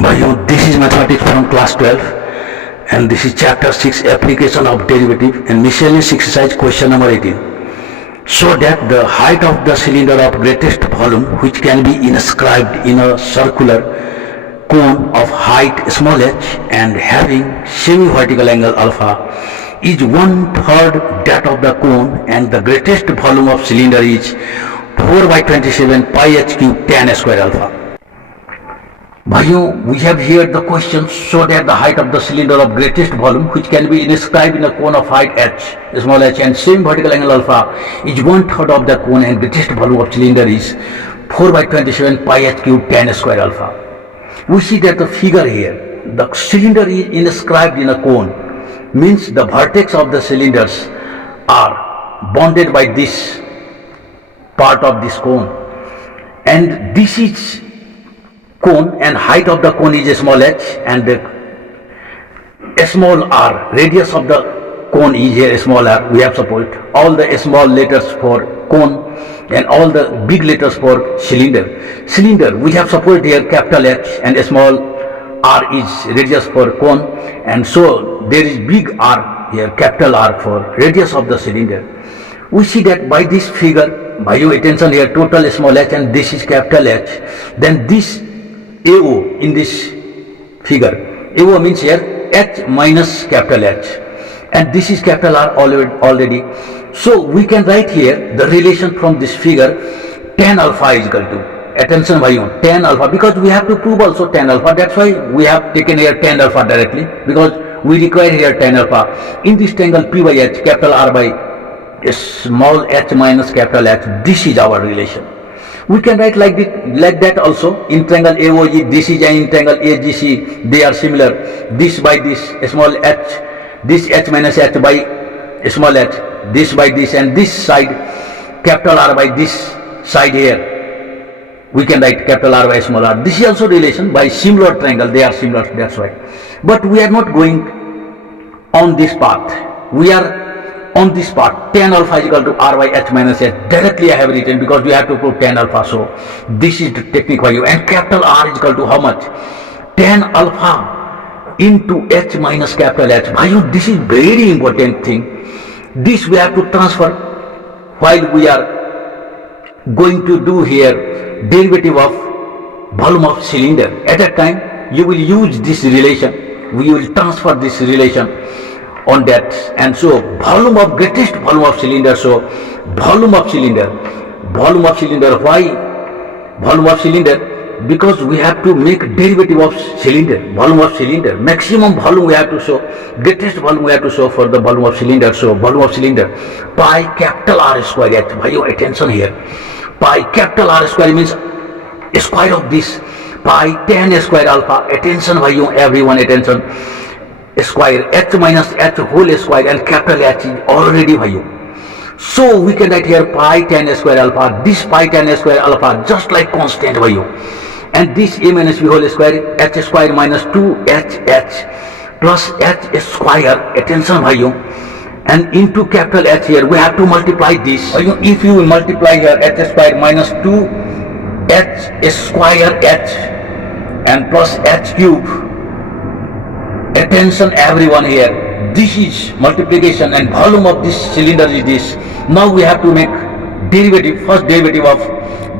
Bhaiyo, this is mathematics from class 12 and this is chapter 6 application of derivative and miscellaneous exercise question number 18. So that the height of the cylinder of greatest volume which can be inscribed in a circular cone of height small h and having semi-vertical angle alpha is 1/3 that of the cone and the greatest volume of cylinder is 4 by 27 pi h cube tan square alpha. Bhaiyo, we have here the question, so that the height of the cylinder of greatest volume which can be inscribed in a cone of height h, small h and same vertical angle alpha is 1/3 of the cone and greatest volume of cylinder is 4 by 27 pi h cube tan square alpha. We see that the figure here, the cylinder is inscribed in a cone, means the vertex of the cylinders are bonded by this part of this cone, and this is cone and height of the cone is small h and the small r, radius of the cone is here small r. We have support all the small letters for cone and all the big letters for cylinder. Cylinder, we have support here capital H and small r is radius for cone, and so there is big R here, capital R for radius of the cylinder. We see that by this figure, by your attention here, total small h and this is capital H, then this AO in this figure, AO means here H minus capital H and this is capital R already. So we can write here the relation from this figure, tan alpha is equal to, attention bhaiyo, tan alpha, because we have to prove also tan alpha, that's why we have taken here tan alpha directly, because we require here tan alpha in this triangle P by H, capital R by small h minus capital H. This is our relation. We can write like that also. In triangle AOG, this is and in triangle AGC, they are similar. This by this small h, this h minus h by small h, this by this, and this side capital R by this side here. We can write capital R by small r. This is also relation by similar triangle. They are similar. That's why. But we are not going on this path. We are on this part, tan alpha is equal to r by h minus h. Directly I have written because we have to prove tan alpha. So this is the technique value, and capital R is equal to how much? Tan alpha into h minus capital H. Value, this is very important thing. This we have to transfer while we are going to do here derivative of volume of cylinder. At that time you will use this relation. We will transfer this relation on that, and so volume of greatest volume of cylinder. So volume of cylinder, why volume of cylinder? Because we have to make derivative of cylinder, volume of cylinder, maximum volume we have to show, greatest volume we have to show for the volume of cylinder. So volume of cylinder pi capital R square h. By your attention here, pi capital R square means square of this pi tan square alpha. Attention by you, everyone, attention. Square h minus h whole square and capital H is already value. So we can write here pi tan square alpha, this pi tan square alpha just like constant value, and this a minus b whole square, h square minus 2hh plus h square, attention value, and into capital H here we have to multiply this. If you multiply here h square minus 2h square h and plus h cube, attention everyone here, this is multiplication and volume of this cylinder is this. Now we have to make derivative, first derivative of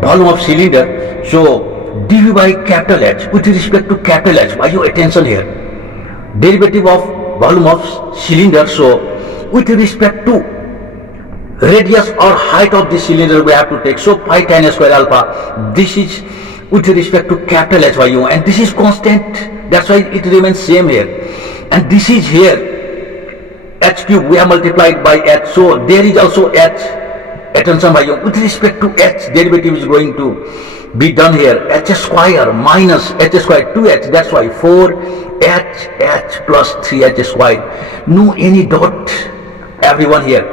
volume of cylinder. So dv by capital H with respect to capital H. By your attention here, derivative of volume of cylinder. So with respect to radius or height of this cylinder we have to take. So pi tan square alpha, this is with respect to capital H value, and this is constant, that's why it remains same here, and this is here h cube we have multiplied by h, so there is also h. Attention value, with respect to h derivative is going to be done here, h square minus h square 2h, that's why 4h plus 3h square, no any dot everyone here,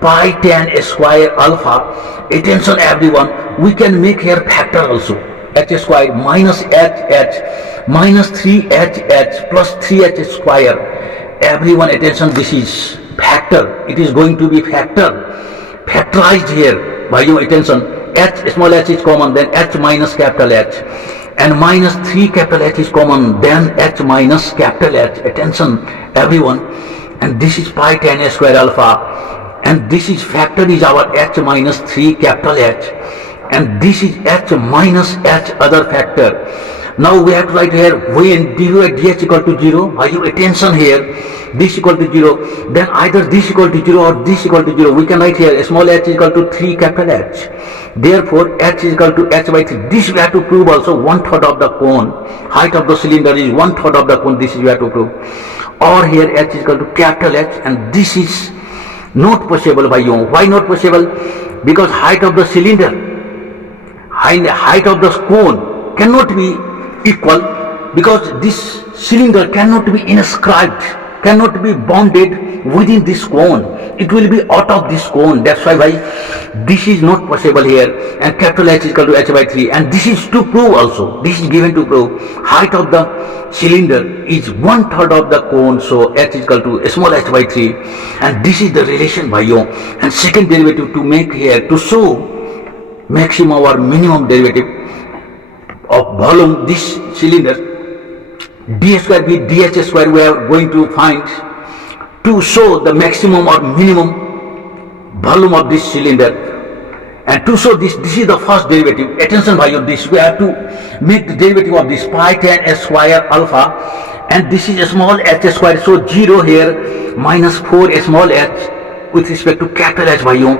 pi tan square alpha. Attention everyone, we can make here factor also, h square minus h minus 3h plus 3h square. Everyone attention, this is factor, it is going to be factorized here. By your attention, h small h is common, then h minus capital H and minus 3 capital H is common, then H minus capital H, attention everyone, and this is pi tan a square alpha, and this is factor is our H minus 3 capital H, and this is H minus H other factor. Now we have to write here when du at dh equal to 0, why you attention here, this equal to 0, then either this equal to 0 or this equal to 0. We can write here small h is equal to 3 capital H. Therefore h is equal to h by 3. This we have to prove also 1/3 of the cone. Height of the cylinder is 1/3 of the cone. This is we have to prove. Or here h is equal to capital H, and this is not possible by you. Why not possible? Because height of the cylinder, height of the cone cannot be equal, because this cylinder cannot be inscribed, cannot be bounded within this cone. It will be out of this cone. That's why this is not possible here. And capital H is equal to h by 3. And this is to prove also. This is given to prove height of the cylinder is 1/3 of the cone. So h is equal to small h by 3. And this is the relation by you. And second derivative to make here to show maximum or minimum derivative of volume this cylinder, d square b dh square we are going to find to show the maximum or minimum volume of this cylinder. And to show this is the first derivative. Attention by this, we have to make the derivative of this pi tan s square alpha, and this is a small h square, so 0 here, minus 4 a small h with respect to capital H by you.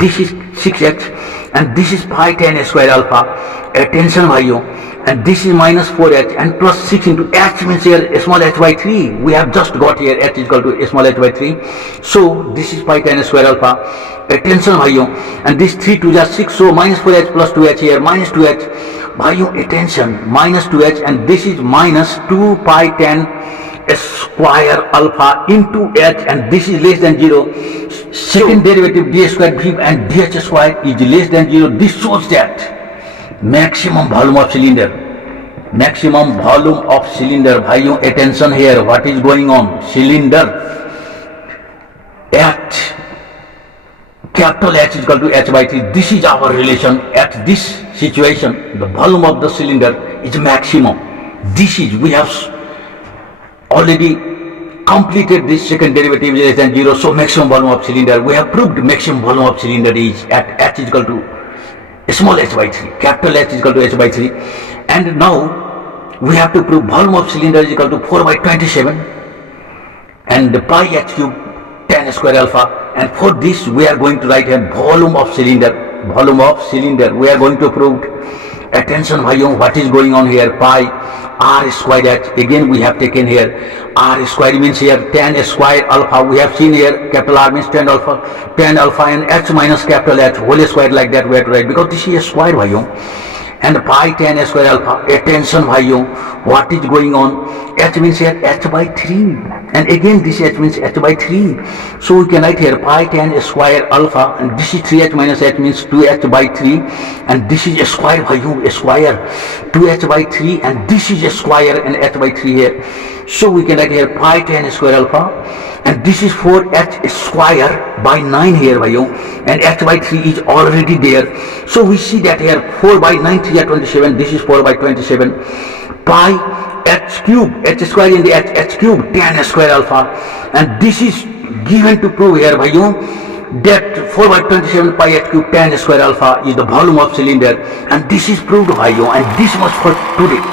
This is 6h, and this is pi tan a square alpha, attention by you, and this is minus 4h, and plus 6 into h means here small h by 3. We have just got here h is equal to small h by 3. So this is pi tan a square alpha, attention by you, and this 3 to just 6, so minus 4h plus 2h here, minus 2h by you, attention, minus 2h, and this is minus 2 pi tan a square alpha into h, and this is less than 0. Second derivative d square v and dh square is less than 0. This shows that maximum volume of cylinder, maximum volume of cylinder. Bhaiyo, attention here, what is going on? Cylinder at capital H is equal to h by 3. This is our relation. At this situation, the volume of the cylinder is maximum. This is, we have already completed this second derivative less than 0, so maximum volume of cylinder. We have proved maximum volume of cylinder is at h is equal to small h by 3, capital H is equal to h by 3. And now we have to prove volume of cylinder is equal to 4 by 27 and pi h cube tan square alpha. And for this we are going to write a volume of cylinder. Volume of cylinder we are going to prove. Attention bhaiyo, what is going on here? Pi r square h, again we have taken here r square means here tan square alpha. We have seen here capital R means tan alpha, and h minus capital H whole square, like that we have to write, because this is a square bhaiyo. And pi tan square alpha, attention bhaiyo, what is going on? H means here h by 3, and again this h means h by 3. So we can write here pi tan square alpha, and this is 3h minus h means 2h by 3, and this is a square bhaiyo, a square, 2h by 3, and this is a square and h by 3 here. So we can write here pi tan square alpha, and this is 4h square by 9 here bhaiyo, and h by 3 is already there. So we see that here 4 by 9 3 are 27, this is 4 by 27, pi h cube, h square in the h cube tan square alpha, and this is given to prove here bhaiyo that 4 by 27 pi h cube tan square alpha is the volume of cylinder, and this is proved bhaiyo, and this was for today.